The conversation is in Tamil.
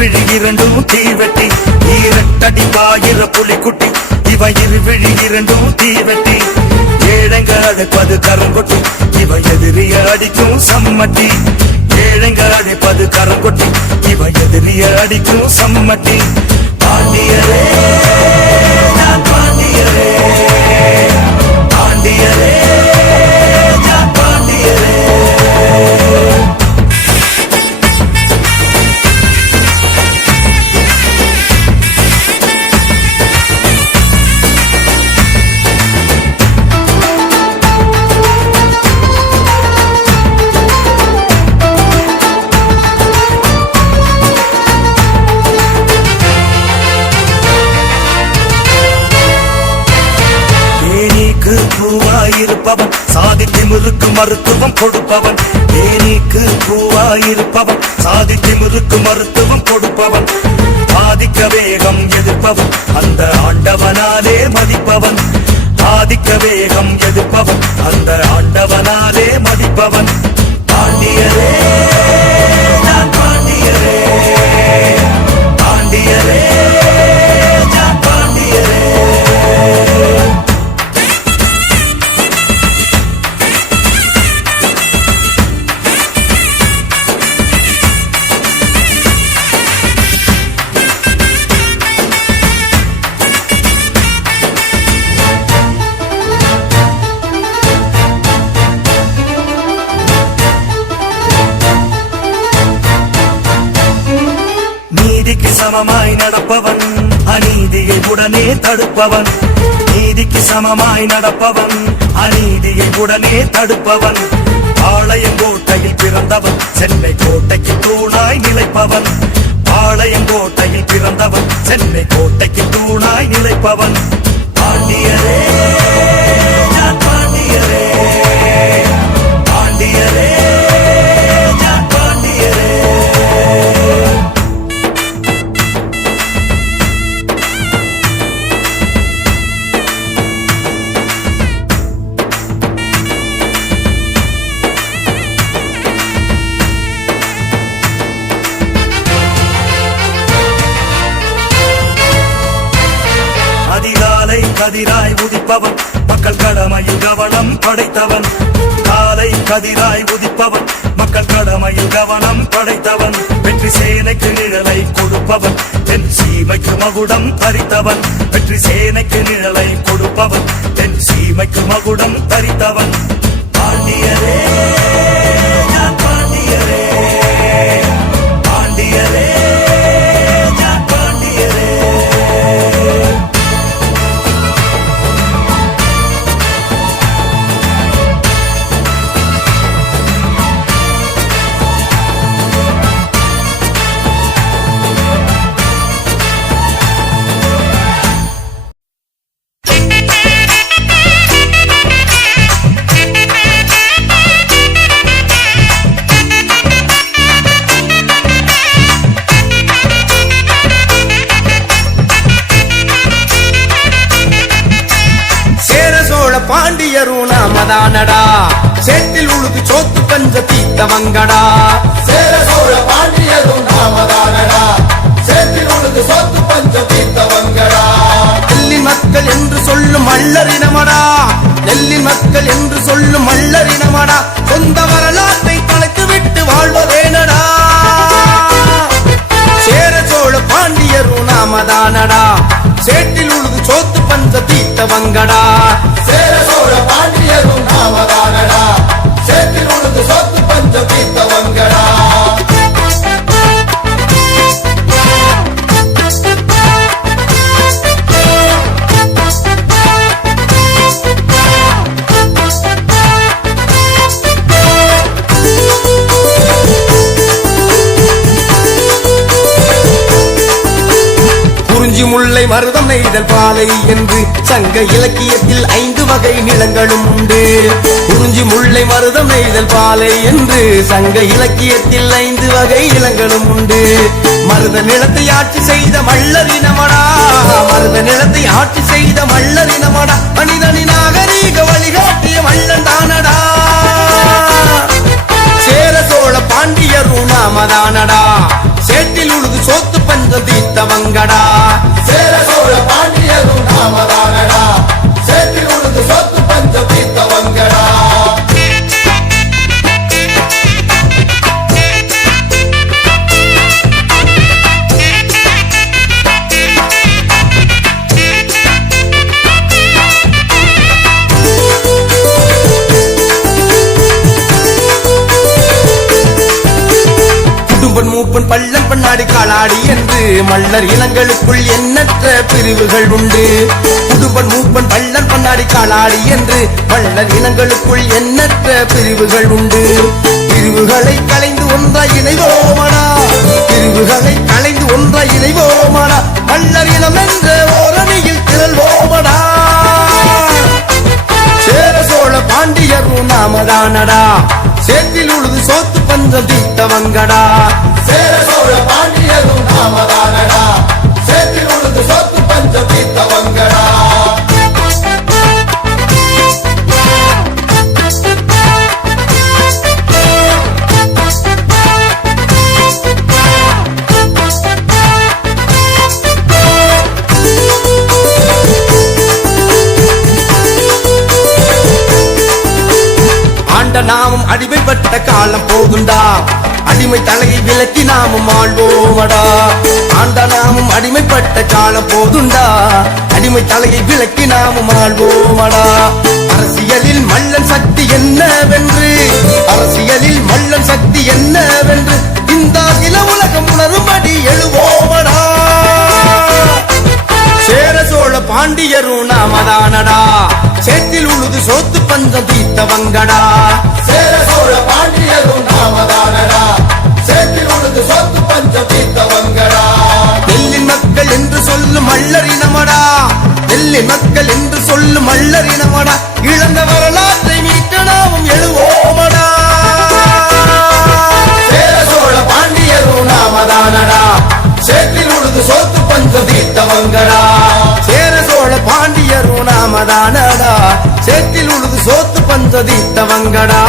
இருவிழி இரண்டும் தீவெட்டி ஈரட்டடி பாயிர புலிக்குட்டி இவ இருவிழி இரண்டும் தீவெட்டி ஏழங்க அழைப்பது கரங்கொட்டி இவ எதிரிய அடிக்கும் சம்மட்டி. ஏழங்க அழைப்பது கரங்கொட்டி இவ எதிரிய அடிக்கும் சம்மட்டி. பாண்டியரை கொடுப்பவன் சாதி திமிருக்கு மருத்துவம் கொடுப்பவன். தேனீக்கு பூவாயிருப்பவன். சாதி திமிருக்கு மருத்துவம் கொடுப்பவன். ஆதிக்க வேகம் எதிர்ப்பவன். அந்த ஆண்டவனாலே மதிப்பவன். ஆதிக்க வேகம் எதிர்ப்பவன். அந்த ஆண்டவனாலே மதிப்பவன். சமமாய் நடப்பவன் அநீதியை உடனே தடுப்பவன். நீதிக்கு சமமாய் நடப்பவன் அநீதியை உடனே தடுப்பவன். பாளையங்கோட்டையில் பிறந்தவன் சென்னை கோட்டைக்கு தூணாய் நிலைப்பவன். பாளையங்கோட்டையில் பிறந்தவன் சென்னை கோட்டைக்கு தூணாய் நிலைப்பவன். பாண்டியரே பாண்டியரே. பாண்டியரே. கதிராய் உதிப்பவன். மக்கள் கடமையில் கவனம் படைத்தவன். காலை கதிராய் உதிப்பவன். மக்கள் கடமையில் கவனம் படைத்தவன். வெற்றி சேனைக்கு நிழலை கொடுப்பவன். தென் சீமைக்கு மகுடம் தரித்தவன். வெற்றி சேனைக்கு நிழலை கொடுப்பவன். தென் சீமைக்கு மகுடம் தரித்தவன். சேத்தில் உழுது சோத்து பஞ்ச தீத்தவங்கடா சேர சோழ பாண்டியரும் நாமதானடா. சேத்தில் உழுது சோத்து பஞ்ச தீர்த்தவங்கடா நெல்லின் மக்கள் என்று சொல்லும் மல்லரினமடா நெல்லின் மக்கள் என்று சொல்லும் மல்லரினமடா சொந்த வரலாற்றை கணக்கு விட்டு வாழ்வதேனடா. சேர சோழ பாண்டியரும் நாமதானடா. சேட்டில் உழுது சோத்து பஞ்ச தீத்தவங்கடா முல்லை மருதம் நெய்தல் பாலை என்று சங்க இலக்கியத்தில் ஐந்து வகை நிலங்களும் உண்டு. குறிஞ்சி முல்லை மருதம் நெய்தல் பாலை என்று சங்க இலக்கியத்தில் ஐந்து வகை நிலங்களும் உண்டு. மருத நிலத்தை ஆட்சி செய்த மல்லரினமடா மருத நிலத்தை ஆட்சி செய்த மல்லரினமடா மனிதனி நாகரீக வழிகாட்டிய மல்லன் தானடா. சேர சோழ பாண்டியரும் நாமதானடா சேட்டில் உழுது சோத்து பஞ்சம் தீர்த்தவங்கடா. சேர மல்லர் இனங்களுக்குள் எண்ணற்ற பிரிவுகள் உண்டு. குடும்பன் மூப்பன் பள்ளன் பண்ணாடி காலாடி என்று மல்லர் இனங்களுக்குள் எண்ணற்ற பிரிவுகள் உண்டு. பிரிவுகளை கலைந்து ஒன்றாய் இணைவோமடா. பிரிவுகளை கலைந்து ஒன்றாய் இணைவோமடா. மல்லர் இனம் என்ற ஓரணியில் திரள்வோமடா. சேர சோழ பாண்டியரும் நாமதானடா. சேத்தில் உழுது சோத்து பஞ்சம் தீர்த்தவங்கடா. சேர சோழ பாண்டியரும் நாமதானடா சேற்றில் உழுது சொத்து தீர்த்தவங்கடா நாமும் அடிமைப்பட்ட காலம் போகுண்டா. அடிமை தலையை விலக்கி நாமும் ஆழ்வோமடா ஆண்டா நாமும் அடிமைப்பட்ட காலம் போதுண்டா. அடிமை தலையை விலக்கி நாமும் ஆழ்வோமடா அரசியலில் மல்லன் சக்தி என்னவென்று? அரசியலில் மல்லன் சக்தி என்னவென்று? இந்த அகில உலகம் உணரும்படி எழுவோமடா. சேர சோழ பாண்டியரும் நாமதானடா. சேத்தில் உழுது சோத்து பஞ்சம் தீத்தவங்கடா சேர சோழ பாண்டியரும் நாமதானடா சொல்லும் மல்லரினமடா இழந்த வரலாற்றை மீட்டு நாமும் எழுவோமடா. சேர சோழ பாண்டியரும் நாமதானடா. சேற்றில் உழுது சோத்து பஞ்சம் தீர்த்தவங்கடா. சேர சோழ பாண்டியரும் நாமதானடா. சேற்றில் உழுது சோத்து பஞ்ச தீர்த்தவங்கடா.